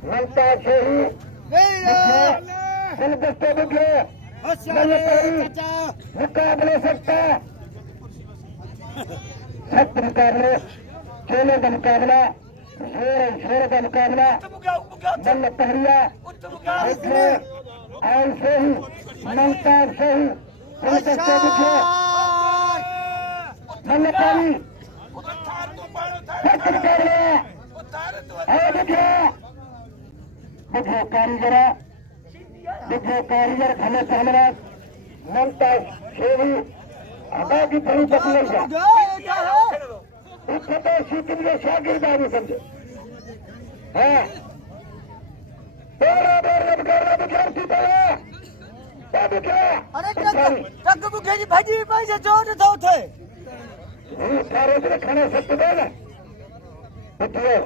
मुमताज सोहू गुलदस्तो बुघियो मुकाबले सख्त मुकाबले खेलों का मुकाबला जोर का मुकाबला मल्ल पहरिया और सोहू मुमताज सोहू गुलदस्तो बुघियो मल्ल पानी बुघियो कारीगर घने सहमराज मुमताज सोहू आगा की थोड़ी बदल जा सीखने शागिर्दारी समझे है विद्यार्थी भाजी पैसे जोड़ थे खड़े सत्य दे ना बुझियो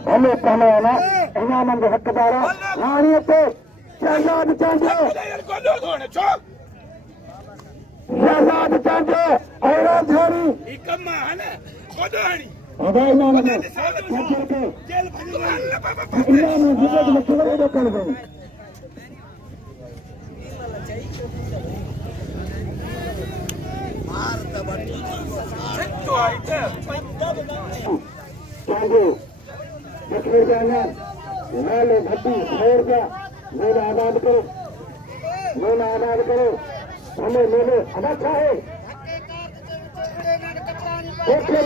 भले पहलवाना इनाम के हकदार राणियत शहजाद चांदे शहजाद चांदे और झोरी इकम्मा है ना खोदानी अदाई नाम है जेल इनाम जिले में चले दो कर दो मार दबटी तो आइते चांदे देखिए जाना नाले भट्टी छोड़ का मेरा आबाद करो हमें मेरे अदा चाहे देखे